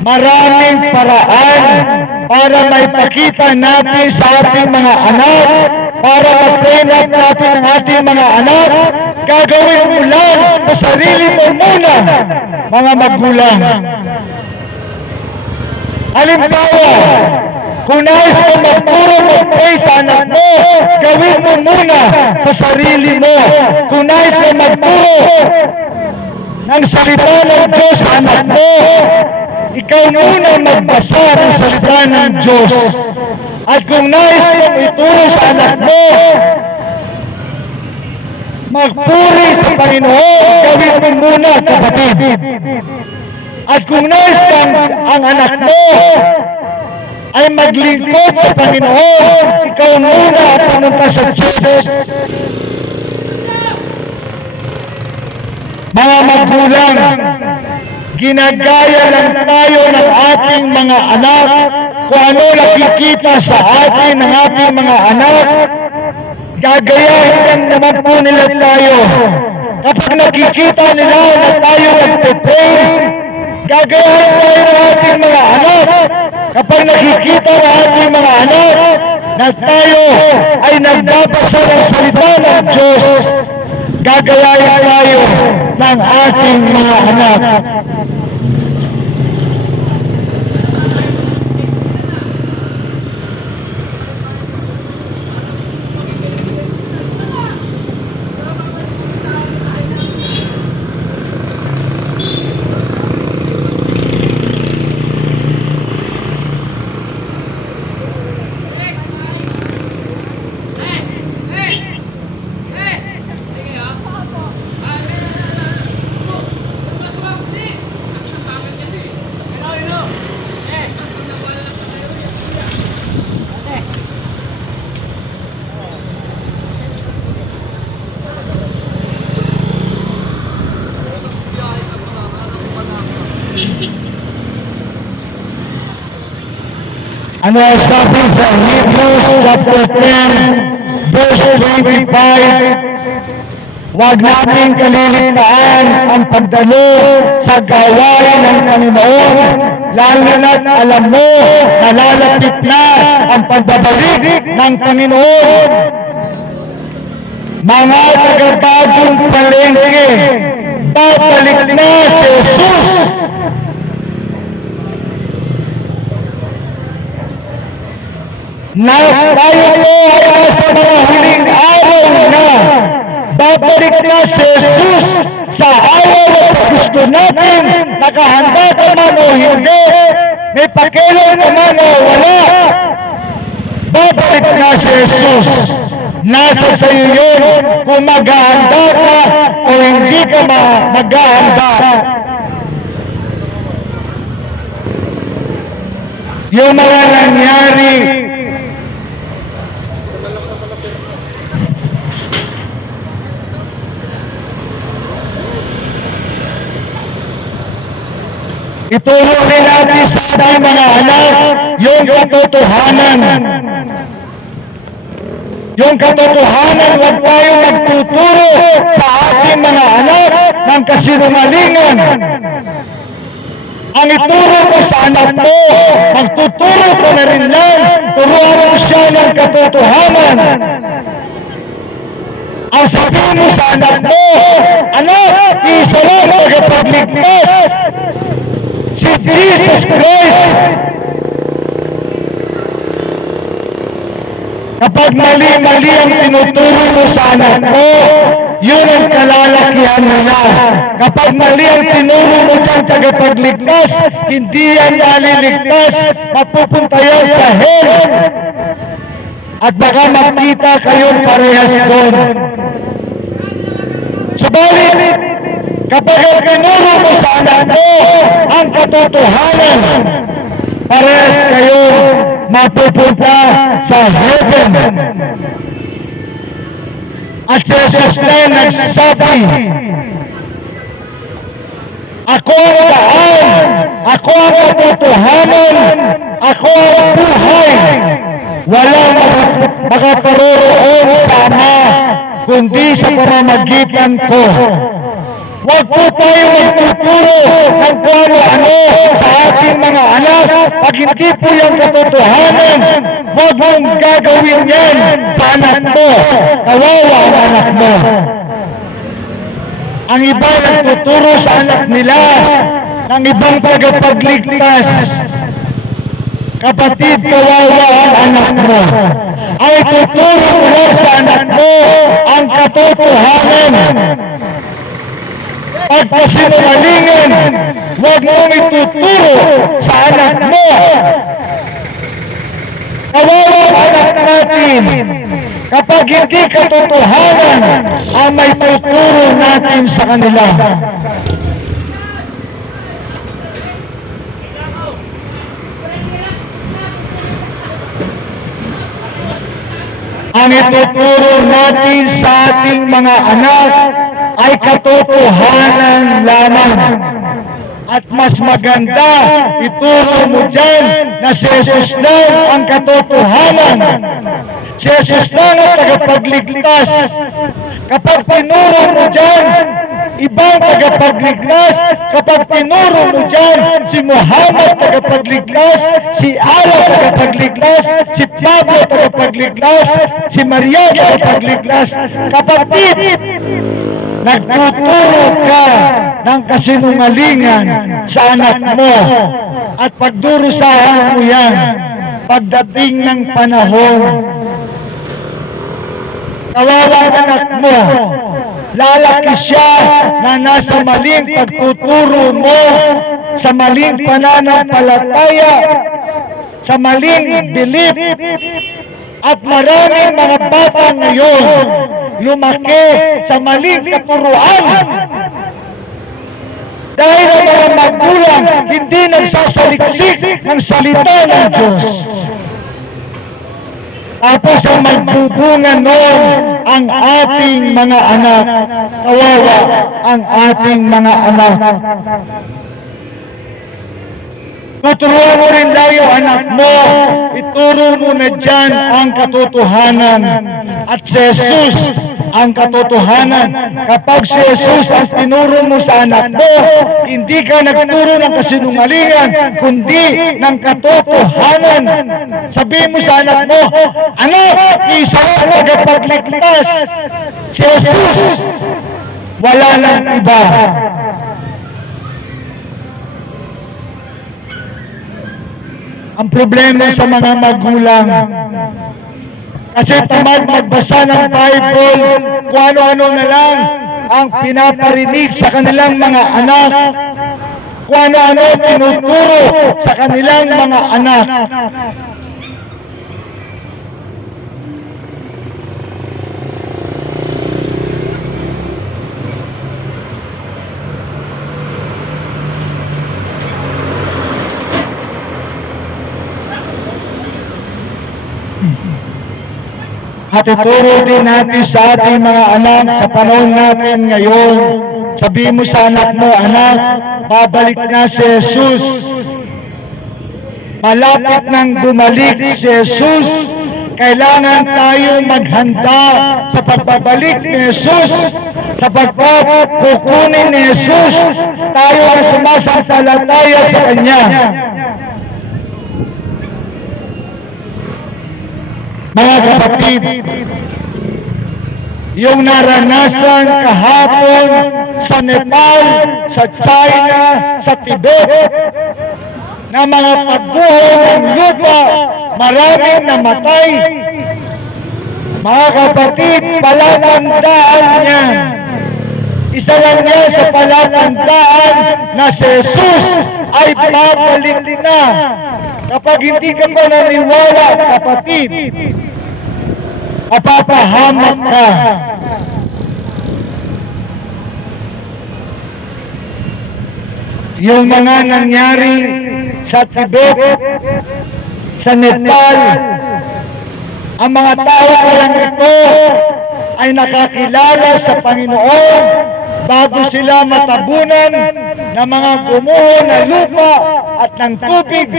maraming paraan para maipakita natin sa ating mga anak, para ma-train up natin ang ating mga anak. Gagawin mo lang sa sarili mo muna, mga magulang. Halimbawa, kung nais mo magturo mag-pray sa anak mo, gawin mo muna sa sarili mo. Kung nais mo magturo ng salita ng Diyos sa anak mo, ikaw muna magbasa ng salita ng Diyos. At kung nais mo ituro sa anak mo, magpuri sa Panginoon, gawin mo muna, kapatid. At kung nais kang ang anak mo ay maglingkod sa Panginoon, ikaw muna pumunta sa church. Mga magulang, ginagaya lang tayo ng ating mga anak kung ano nakikita sa atin ng ating mga anak. Gagayahin lang naman po nila tayo. Kapag nakikita nila na tayo nagpe-pray, gagayahin tayo ng ating mga anak. Kapag nakikita ng ating mga anak na tayo ay nagbabasa ng salita ng Diyos, gagayahin tayo ng ating mga anak. Ano sabi sa Hebrews chapter 10, verse 25, huwag natin kaliligtaan ang pagdalo sa gawain ng Panginoon, lalo na't alam mo na lalapit na ang pagbabalik ng Panginoon. Mga taga-bagong palengke, babalik na si Jesus. Na tayo po ay nasa mga huling araw na babalik na si Jesus sa ayaw at sa gusto natin, nakahanda ka man o hindi, may pakialam ka man o wala, babalik na si Jesus. Nasa sa iyo yun kung maghahanda ka o hindi ka maghahanda. Yung mga nangyari ituro rin natin sa ating mga anak yung katotohanan. Yung katotohanan, huwag tayong magtuturo sa ating mga anak ng kasinungalingan. Ang ituro mo sa anak mo, magtuturo ko na rin lang, turuan mo siya ng katotohanan. Ang sabihin mo sa anak mo, anak, isa lang magpagligtas, si Jesus Christ. Kapag mali-mali ang tinuturo mo sa anak mo, yun ang kalalakihan nila. Kapag mali ang tinuro mo dyan tagapagligtas, hindi yan maliligtas, mapupunta yan sa hell. At baka makita kayong parehas doon. Subalit, kapag ang tinuro mo sa anak mo ang katotohanan, parehas kayo mapupunta sa heaven. At si Jesus na nagsabi, ako ang daan, ako ang katotohanan, ako ang buhay. Walang makaparoroon sa Ama, kundi sa pamamagitan ko. Huwag po tayo magtuturo ng kung ano sa ating mga anak. Pag hindi po yung katotohanan, huwag mong gagawin yan sa anak mo. Kawawa ang anak mo. Ang iba nagtuturo sa anak nila ng ibang tagapagligtas. Kapatid, kawawa ang anak mo. Ay tuturo mo lang sa anak mo ang katotohanan. Pagkasinungalingan, huwag mong ituturo sa anak mo. Kawawa ang anak natin kapag hindi katotohanan ang may tuturo natin sa kanila. Ang ituturo natin sa ating mga anak ay katotohanan lamang. At mas maganda, ituro mo dyan na si Jesus lang ang katotohanan. Si Jesus lang ang tagapagligtas. Kapag tinuro mo dyan, ibang tagapagligtas. Kapag tinuro mo dyan, si Muhammad tagapagligtas, si Allah tagapagligtas, si Pablo tagapagligtas, si Maria tagapagligtas. Kapatid, nagtuturo ka ng kasinungalingan sa anak mo at pagdurusahan mo yan pagdating ng panahon. Kawawang anak mo, lalaki siya na nasa maling pagtuturo mo, sa maling pananampalataya, sa maling belief. At maraming mga bata ngayon lumaki sa maling katuruan dahil ang mga magulang hindi nagsasaliksik ng salita ng Diyos. Tapos ang magbubunga noon ang ating mga anak. Kawawa ang ating mga anak. Tuturuan mo rin daw yung anak mo, ituro mo na dyan ang katotohanan. At si Jesus ang katotohanan. Kapag si Jesus ang tinuro mo sa anak mo, hindi ka nagturo ng kasinungalingan, kundi ng katotohanan. Sabihin mo sa anak mo, anak, isa ang tagapagligtas, si Jesus, wala nang iba. Ang problema sa mga magulang, kasi tamad magbasa ng Bible, kung ano-ano na lang ang pinaparinig sa kanilang mga anak, kung ano-ano tinuturo sa kanilang mga anak. At ituro din natin sa ating mga anak sa panahon natin ngayon. Sabihin mo sa anak mo, anak, babalik na si Jesus. Malapit nang bumalik si Jesus. Kailangan tayo maghanda sa pagbabalik ni Jesus, sa pagpapukunin ni Jesus. Tayo na sumasampalataya sa Kanya. Mga kapatid, yung naranasan kahapon sa Nepal, sa China, sa Tibet, na mga pagbuho ng lupa, maraming namatay. Mga kapatid, palatandaan niya. Isa lang niya sa palatandaan na si Jesus ay babalik na. Kapag hindi ka pa naniwala, kapatid, mapapahamak ka. Yung mga nangyari sa Tibet, sa Nepal, ang mga tao parang ito ay nakakilala sa Panginoon bago sila matabunan ng mga gumuho na lupa at ng tubig.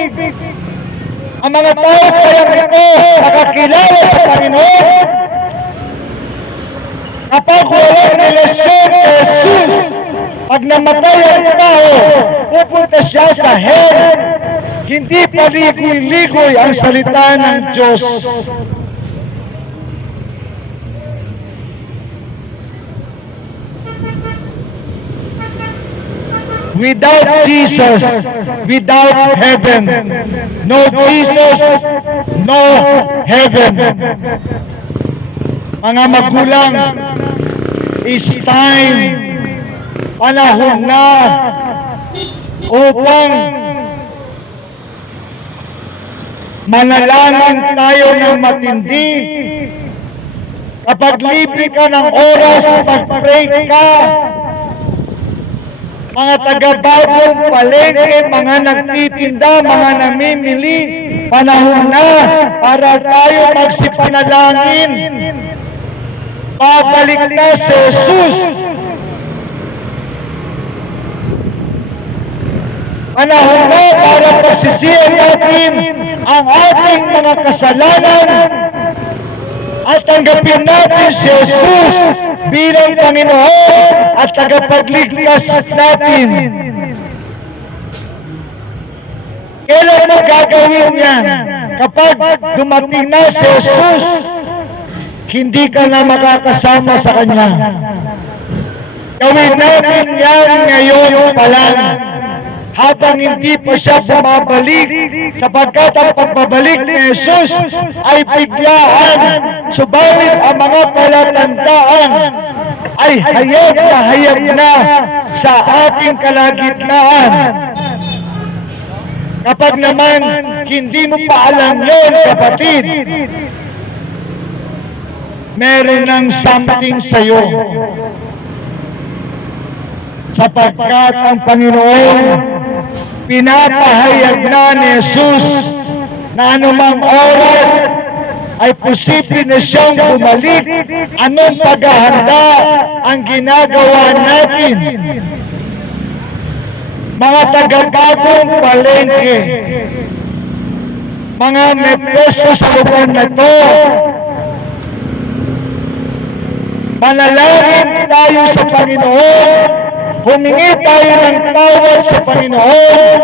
Ang mga tao parang ito nakakilala sa Panginoon kapag walang relasyon kay Jesus. Pag namatay ang tao, pupunta siya sa hell. Hindi paligoy-ligoy ang salita ng Diyos. Without Jesus, without heaven. No Jesus, no heaven. Mga magulang, it's time, panahon na upang manalangin tayo ng matindi. Kapag libre ka ng oras, mag-pray ka. Mga taga-bagong palengke, mga nagtitinda, mga namimili, panahon na para tayo magsipanalangin. Babalik na si Jesus. Panahon na para pagsisihan natin ang ating mga kasalanan at tanggapin natin si Jesus bilang Panginoon at tagapagligtas natin. Kailan mo gagawin yan? Kapag dumating na si Jesus, hindi ka na makakasama sa Kanya. Gawin natin yan ngayon pa lang, habang hindi pa siya bumabalik, sapagkat ang pagbabalik ni Jesus ay biglaan. Subalit ang mga palatandaan ay hayag na sa ating kalagitnaan. Kapag naman hindi mo pa alam yun, kapatid, meron ng something sa'yo. Sapagkat ang Panginoon, pinapahayag na ni Jesus na anumang oras ay posible na siyang bumalik. Anong paghahanda ang ginagawa natin? mga taga-bagong palengke, mga may pwesto sa lugar na ito, manalangin tayo sa Panginoon, humingi tayo ng tawad sa Panginoon,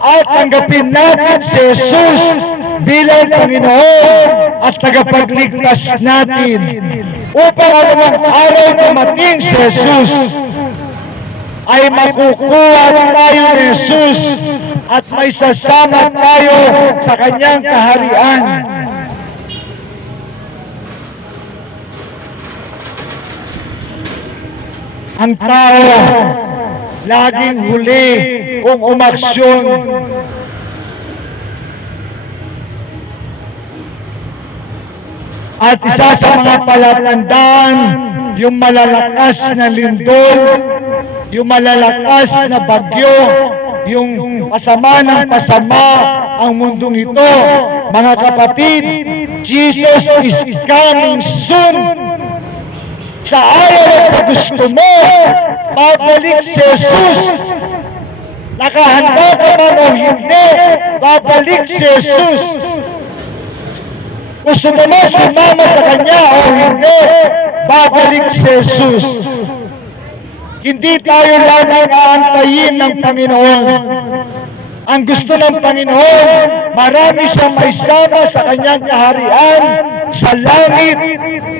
at tanggapin natin si Jesus bilang Panginoon at tagapagligtas natin, upang anumang araw dumating si Jesus ay makukuha tayo ni Jesus at may sasama tayo sa kanyang kaharian. Ang tao laging huli kung umaksyon. At isa sa mga palatandaan, yung malalakas na lindol, yung malalakas na bagyo, yung pasama ng pasama ang mundong ito. Mga kapatid, Jesus is coming soon. Sa ayaw at sa gusto mo, babalik si Jesus. Nakahanda ka man o hindi, babalik si Jesus. Gusto mo na sumama sa Kanya o hindi, babalik si Jesus. Hindi tayo laging aantayin ng Panginoon. Ang gusto ng Panginoon, marami siyang maisama sa Kanyang kaharian sa langit.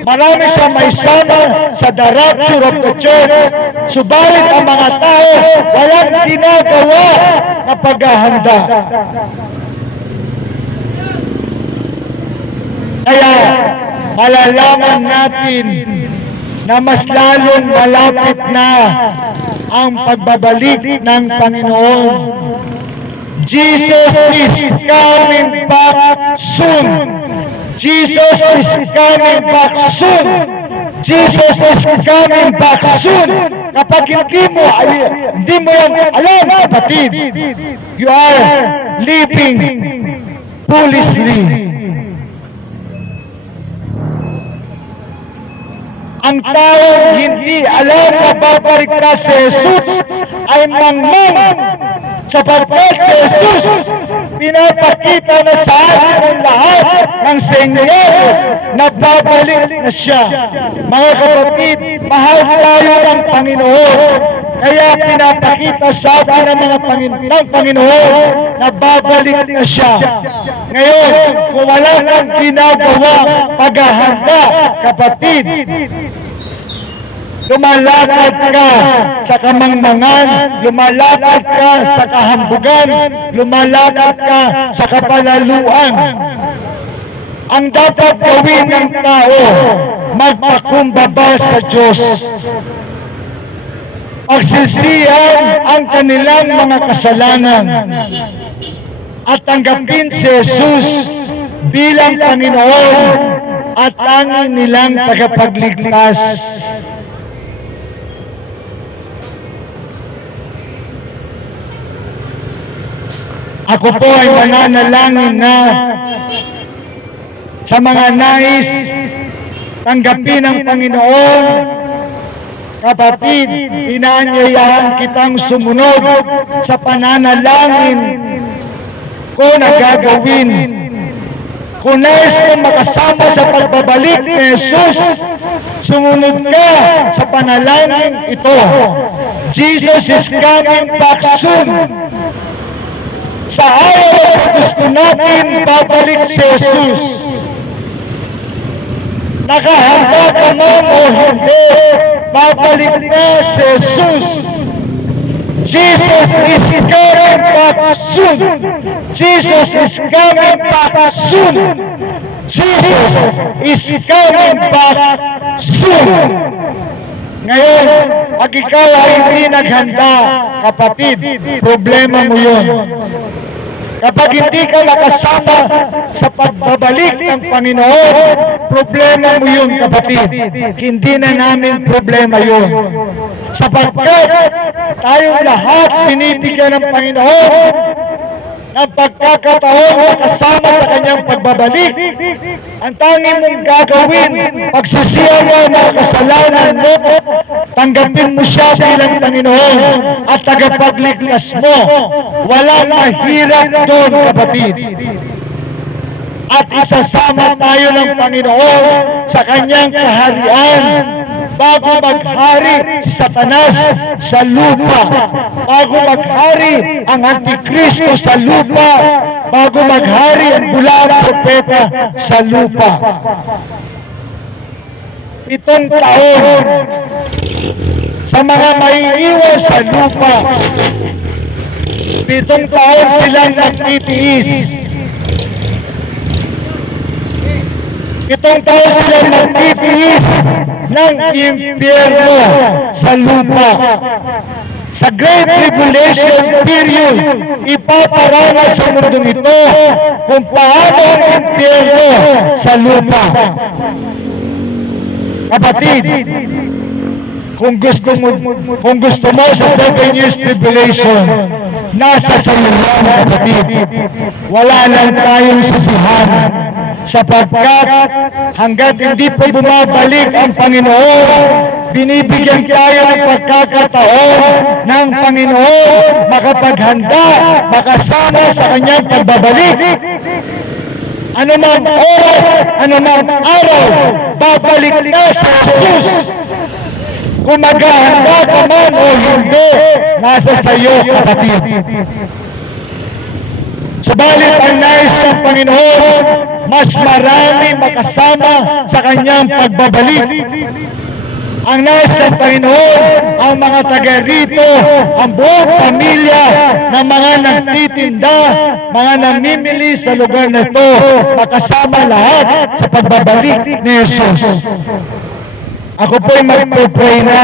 Marami siyang maisama sa the rapture of the church. Subalit ang mga tao, walang ginagawa na paghahanda. Kaya malalaman natin na mas lalong malapit na ang pagbabalik ng Panginoon. Jesus is coming back soon. Jesus is coming back soon. Jesus is coming back soon. Kapag hindi mo yan alam, kapatid, you are living foolishly. Ang taong hindi alam na babalik na si Jesus ay mangmang, sapagkat si Jesus pinapakita na sa atin ang lahat ng senyales na babalik na siya. Mga kapatid, mahal tayo ng Panginoon, kaya pinapakita sa atin ng Panginoon na babalik na siya. Ngayon, kung wala kang ginagawa paghahanda, kapatid, lumalakad ka sa kamangmangan, lumalakad ka sa kahambugan, lumalakad ka sa kapalaluan. Ang dapat gawin ng tao, magpakumbaba sa Diyos. Pagsisihan ang kanilang mga kasalanan at tanggapin si Jesus bilang Panginoon at tanging nilang tagapagligtas. Ako po ay mananalangin na sa mga nais tanggapin ng Panginoon. Kapatid, inaanyayahan kitang sumunod sa pananalangin ko na gagawin. Kung nais kong makasama sa pagbabalik ni Jesus, sumunod ka sa panalangin ito. Jesus is coming back soon. Sa ayaw at gusto natin, babalik si Jesus. Nakahanda ka man o hindi, babalik na si Jesus. Jesus is coming back soon. Jesus is coming back soon. Jesus is coming back soon. Ngayon, pag ikaw ay hindi naghanda, kapatid, problema mo yun. Kapag hindi ka nakasama sa pagbabalik ng Panginoon, problema mo yun, kapatid. Hindi na namin problema yun. Sapagkat tayong lahat binibigyan ng Panginoon ng pagkakataon makasama sa kanyang pagbabalik. Ang tanging mong gagawin, pagsisihan mo ang mga kasalanan mo, tanggapin mo siya bilang Panginoon at tagapagligtas mo. Walang mahirap doon, kapatid. At isasama tayo ng Panginoon sa kanyang kaharian bago maghari si Satanas sa lupa, bago maghari ang Antikristo sa lupa, bago maghari ang bulang propeta sa lupa. Itong taon sa mga maiiwan sa lupa, 7 taon silang nagtitiis. 7 taon silang nagtitiis ng impyerno sa lupa. Sa Great Tribulation period, ipaparanas sa mundong ito kung paano ang impyerno sa lupa. Kapatid, kung gusto mo sa 7 years tribulation, nasa sa iyo lang, kapatid. Wala lang tayong sisihan, sapagkat hanggat hindi pa bumabalik ang Panginoon, binibigyan tayo ng pagkakataon ng Panginoon makapaghanda, makasama sa kanyang pagbabalik. Anumang oras, anumang araw, babalik na sa Jesus. Kung maghahanda ka man o hindi, nasa sayo, kapatid. Subalit ang nais ng Panginoon, mas marami makasama sa kanyang pagbabalik. Ang nais ng Panginoon, ang mga taga rito, ang buong pamilya ng mga nagtitinda, mga namimili sa lugar na ito, makasama lahat sa pagbabalik ni Jesus. Ako po'y magpupray na.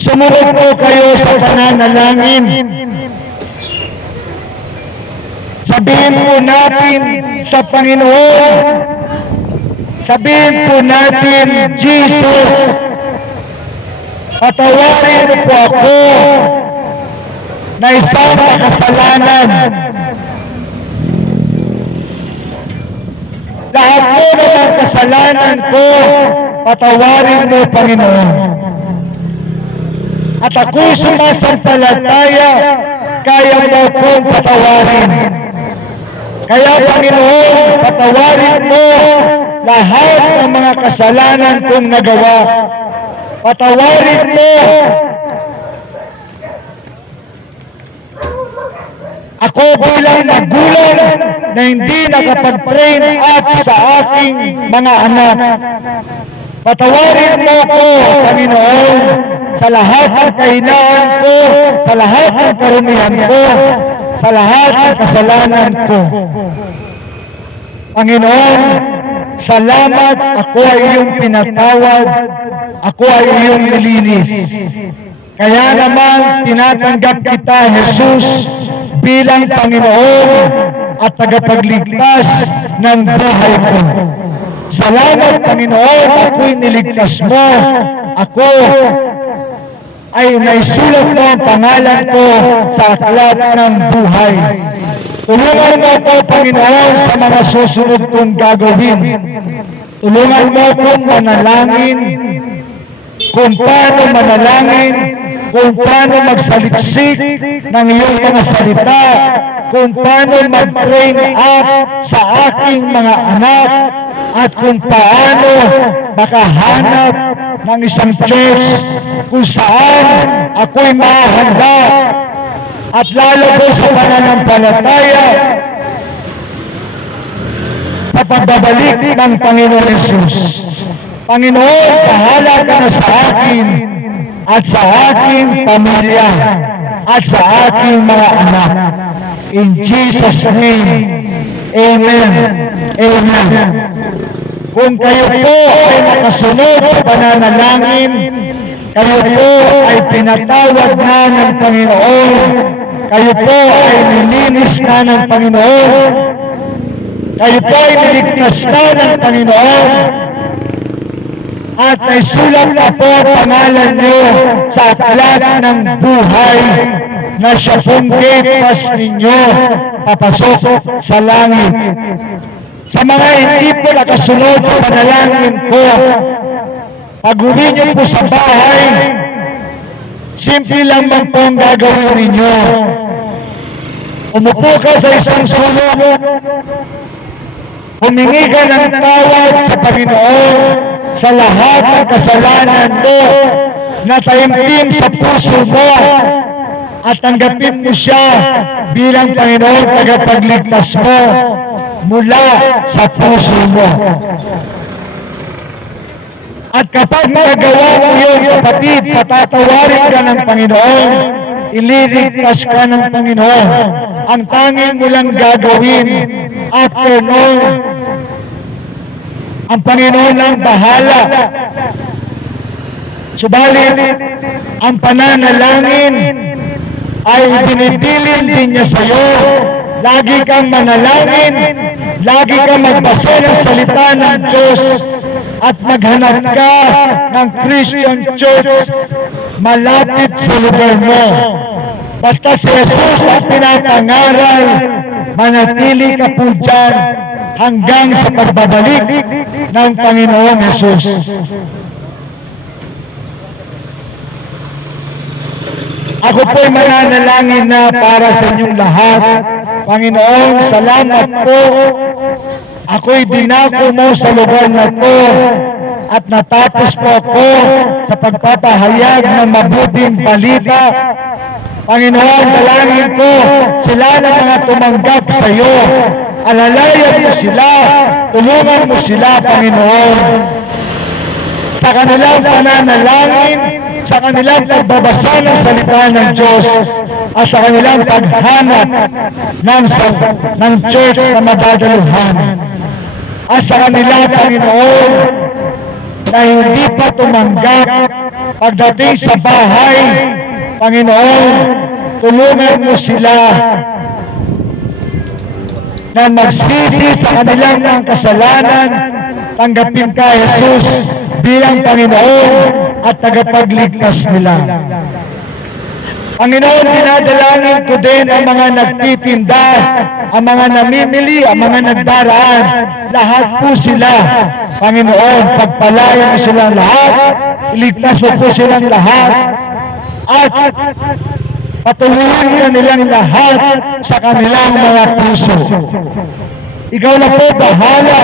Sumunod po kayo sa pananalangin. Sabihin po natin sa Panginoon, sabihin po natin, Jesus, patawarin mo po ako na isang makasalanan. Lahat po ng kasalanan ko, patawarin mo, Panginoon. At ako'y sumasampalataya, kaya mo kong patawarin. Kaya, Panginoon, patawarin mo lahat ng mga kasalanan kong nagawa. Patawarin mo ako bilang magulang na hindi nakapag-train up sa aking mga anak. Patawarin mo ko, Panginoon, sa lahat ng kahinaan ko, sa lahat ng karumihan ko, sa lahat ng kasalanan ko. Panginoon, salamat, ako ay iyong pinatawad, ako ay iyong nilinis. Kaya naman tinatanggap kita, Jesus, bilang Panginoon at tagapagligtas ng buhay ko. Salamat, Panginoon, ako'y niligtas mo. Ako ay naisulat mo ang pangalan ko sa aklat ng buhay. Tulungan mo ako, Panginoon, sa mga susunod kong gagawin. Tulungan mo akong manalangin, kung paano manalangin, kung paano magsaliksik ng iyong mga salita, kung paano mag-train up sa aking mga anak, at kung paano makahanap ng isang church kung saan ako'y mahanda at lalo po sa pananampalataya sa pagbabalik ng Panginoon Jesus. Panginoon, bahala ka na sa akin at sa aking pamilya at sa aking mga anak. In Jesus' name, Amen. Amen. Kung kayo po ay nakasunod sa pananalangin, kayo po ay pinatawad na ng Panginoon, kayo po ay nilinis na ng Panginoon, kayo po ay niligtas na ng Panginoon, at naisulat na po ang pangalan niyo sa aklat ng buhay. na siya pong gate pass ninyo papasok sa langit. Sa mga hindi po nakasunod sa panalangin ko, pag-uwi niyo po sa bahay, simple lang man po ang gagawin ninyo. Umupo ka sa isang sulok, humingi ka ng tawad sa Panginoon sa lahat ng kasalanan mo na taimtim sa puso mo at tanggapin mo siya bilang Panginoon tagapagligtas mo mula sa puso mo. At kapag nagawa mo yun, kapatid, patatawarin ka ng Panginoon, ililigtas ka ng Panginoon. Ang tanging mo lang gagawin after noon, ang Panginoon ang bahala. Subalit, ang pananalangin ay binibilin din niya sa iyo. Lagi kang manalangin, lagi kang magbasa ng salita ng Diyos, at maghanap ka ng Christian Church malapit sa lugar mo. Basta si Jesus ang pinapangaral, manatili ka po dyan hanggang sa pagbabalik ng Panginoon Jesus. Ako po'y mananalangin na para sa inyong lahat. Panginoon, salamat po. Ako'y dinako mo sa lugar na to at natapos po ako sa pagpapahayag ng mabuting balita. Panginoon, dalangin ko sila na mga tumanggap sa iyo. Alalayan mo sila, tulungan mo sila, Panginoon. Sa kanilang pananalangin, sa kanilang pagbabasa ng salita ng Diyos, at sa kanilang paghanap ng church na madadaluhan. At sa kanila, Panginoon, na hindi pa tumanggap pagdating sa bahay, Panginoon, tulungan mo sila na magsisi sa kanilang mga kasalanan, tanggapin ka, Jesus, bilang Panginoon at tagapagligtas nila. Panginoon, dinadalangin ko din ang mga nagtitinda, ang mga namimili, ang mga nagdaraan. Lahat po sila, Panginoon, pagpalayan mo silang lahat, iligtas mo po silang lahat, at patuloyin ka nilang lahat sa kanilang mga puso. Ikaw na po bahala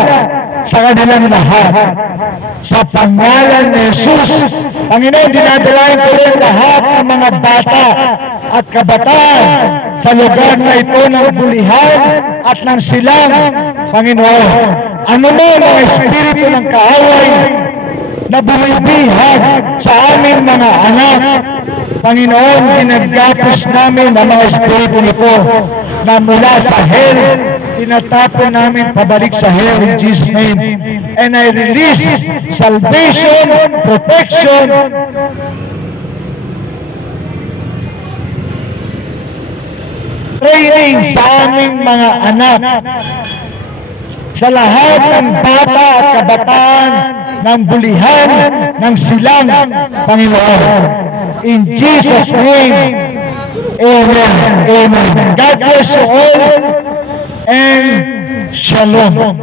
sa kanilang lahat. Sa pangalan ni Jesus, Panginoon, dinadalain ko rin lahat ng mga bata at kabataan sa lugar na ito ng bulihan at ng silang, Panginoon. Ano mo mga espiritu ng kaaway na bumibihag sa aming mga anak, Panginoon, ginagapos namin ang mga espiritu nito na mula sa hell, tinatapon namin pabalik sa hell in Jesus' name. And I release salvation, protection, training sa aming mga anak, sa lahat ng bata at kabataan, ng bulihan, ng silang, Panginoon. In Jesus' name, amen. Amen. God bless you all, and shalom.